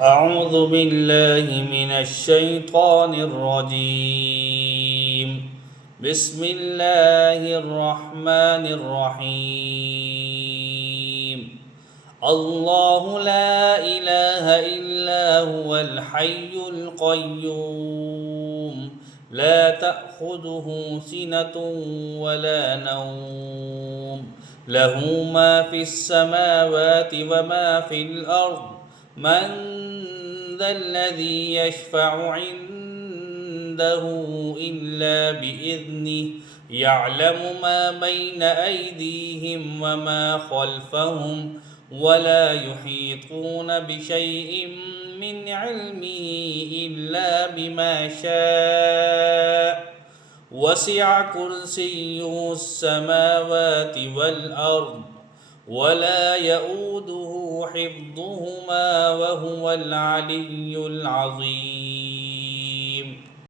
أعوذ بالله من الشيطان الرجيم. بسم الله الرحمن الرحيم. الله لا إله إلا هو الحي القيوم، لا تأخذه سنة ولا نوم، له ما في السماوات وما في الأرض. من ذا الذي يشفع عنده إلا بإذنه، يعلم ما بين أيديهم وما خلفهم، ولا يحيطون بشيء من علمه إلا بما شاء. وسع كرسيه السماوات والأرض، ولا يؤوده حفظهما وهو العلي العظيم.